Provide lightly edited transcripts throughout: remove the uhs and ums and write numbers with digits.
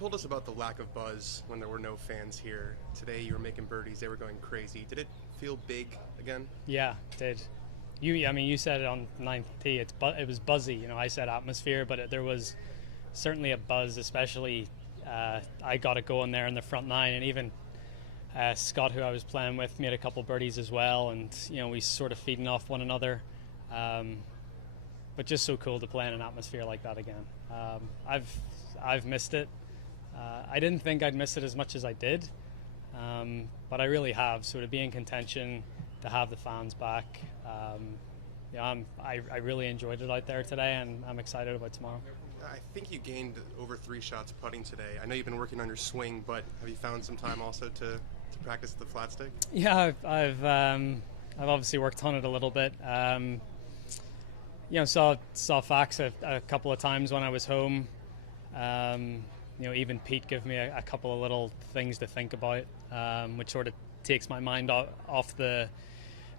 told us about the lack of buzz when there were no fans here. Today you were making birdies; they were going crazy. Did it feel big again? Yeah, it did. You said it on ninth tee. It was buzzy. I said atmosphere, but there was certainly a buzz. Especially, I got it going there in the front nine, and even Scott, who I was playing with, made a couple birdies as well, and we sort of feeding off one another. But just so cool to play in an atmosphere like that again. I've missed it. I didn't think I'd miss it as much as I did, but I really have. So to be in contention, to have the fans back, I really enjoyed it out there today, and I'm excited about tomorrow. I think you gained over 3 shots putting today. I know you've been working on your swing, but have you found some time also to practice the flat stick? Yeah, I've obviously worked on it a little bit. Saw Fax a couple of times when I was home. Even Pete gave me a couple of little things to think about, which sort of takes my mind off the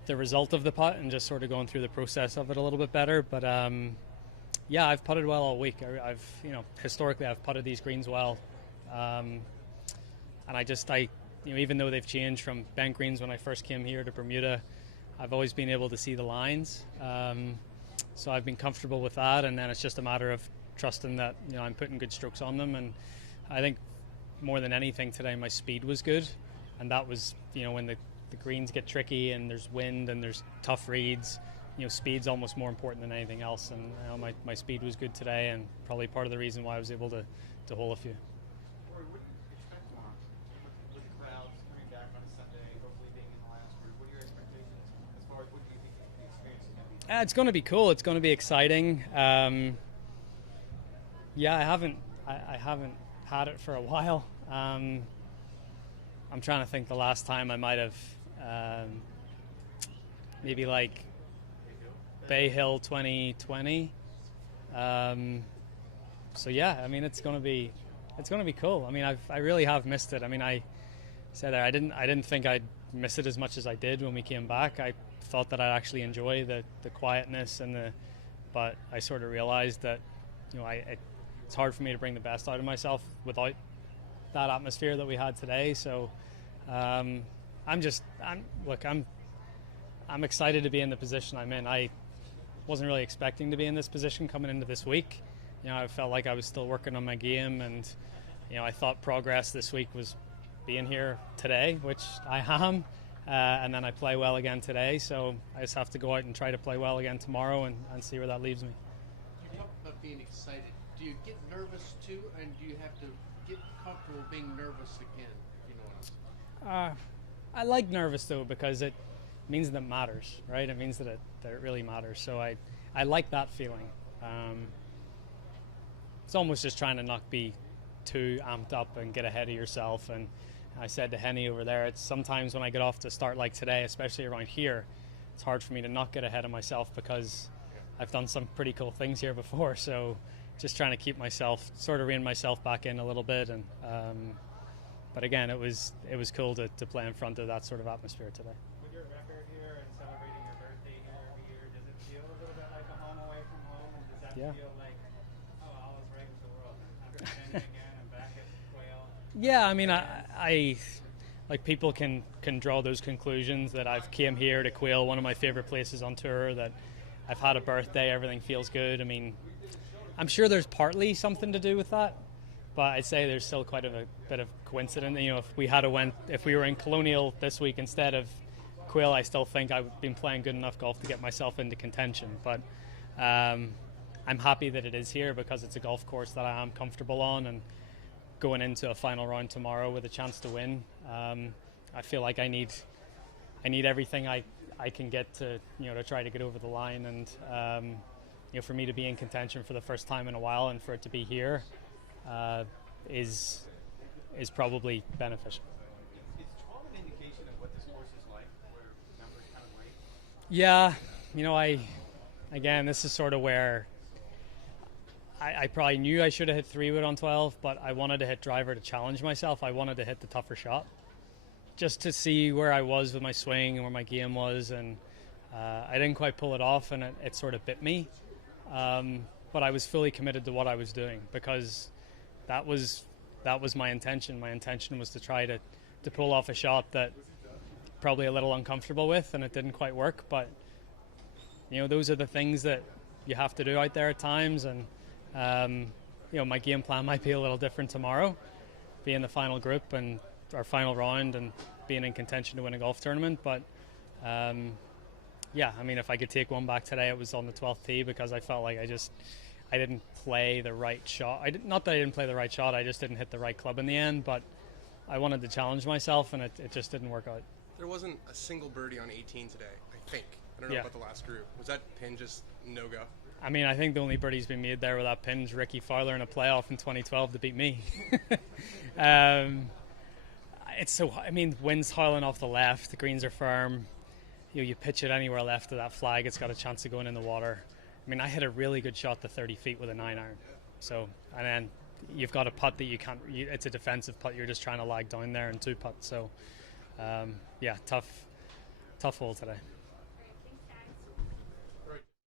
result of the putt and just sort of going through the process of it a little bit better. But I've putted well all week. Historically I've putted these greens well, and even though they've changed from bent greens when I first came here to Bermuda, I've always been able to see the lines. So I've been comfortable with that, and then it's just a matter of trusting that I'm putting good strokes on them. And I think more than anything today, my speed was good, and that was when the greens get tricky and there's wind and there's tough reads, speed's almost more important than anything else. And my speed was good today, and probably part of the reason why I was able to hole a few. Rory, what do you expect tomorrow with the crowds coming back on a Sunday, hopefully being in the last group? What are your expectations as far as what do you think the experience is going to be? It's going to be cool. It's going to be exciting. I haven't had it for a while. I'm trying to think the last time I might have maybe like Bay Hill 2020. It's going to be cool. I really have missed it. I said that I didn't think I'd miss it as much as I did when we came back. I thought that I'd actually enjoy the quietness but I sort of realized that it's hard for me to bring the best out of myself without that atmosphere that we had today. So I'm excited to be in the position I'm in. I wasn't really expecting to be in this position coming into this week. I felt like I was still working on my game, and I thought progress this week was being here today, which I am, and then I play well again today. So I just have to go out and try to play well again tomorrow and see where that leaves me. You talk about being excited. Do you get nervous too, and do you have to get comfortable being nervous again? You know what I'm saying? I like nervous though, because it means that it matters, right? It means that it really matters. So I like that feeling. It's almost just trying to not be too amped up and get ahead of yourself. And I said to Henny over there, it's sometimes when I get off to start like today, especially around here, it's hard for me to not get ahead of myself because I've done some pretty cool things here before. So just trying to keep myself, sort of rein myself back in a little bit. And but again, it was cool to play in front of that sort of atmosphere today. With your record here and celebrating your birthday here every year, does it feel a little bit like a home away from home? And does that feel like, all is right with the world? I'm defending again and back at Quail. Yeah, I like people can draw those conclusions that I've came here to Quail, one of my favorite places on tour, that I've had a birthday, everything feels good. I'm sure there's partly something to do with that, but I'd say there's still quite a bit of coincidence. If we were in Colonial this week instead of Quail, I still think I've been playing good enough golf to get myself into contention. But I'm happy that it is here because it's a golf course that I am comfortable on, and going into a final round tomorrow with a chance to win, I feel like I need everything I can get to try to get over the line, and for me to be in contention for the first time in a while and for it to be here is probably beneficial. Is 12 an indication of what this course is like, where numbers kind of rate? Yeah, again, this is sort of where I probably knew I should have hit 3-wood on 12, but I wanted to hit driver to challenge myself. I wanted to hit the tougher shot just to see where I was with my swing and where my game was, and I didn't quite pull it off, and it sort of bit me. But I was fully committed to what I was doing because that was that was my intention. My intention was to try to pull off a shot that probably a little uncomfortable with, and it didn't quite work. But those are the things that you have to do out there at times, and my game plan might be a little different tomorrow, being the final group and our final round and being in contention to win a golf tournament. But if I could take one back today, it was on the 12th tee, because I felt like I didn't play the right shot. Not that I didn't play the right shot, I just didn't hit the right club in the end, but I wanted to challenge myself, and it just didn't work out. There wasn't a single birdie on 18 today, I think. I don't know about the last group. Was that pin just no-go? I mean, I think the only birdie's been made there with that pin is Ricky Fowler in a playoff in 2012 to beat me. Wind's howling off the left, the greens are firm. You pitch it anywhere left of that flag, it's got a chance of going in the water. I mean, I hit a really good shot to 30 feet with a 9-iron. So, and then you've got a putt that you can't, it's a defensive putt, you're just trying to lag down there and 2 putts. So, tough hole today.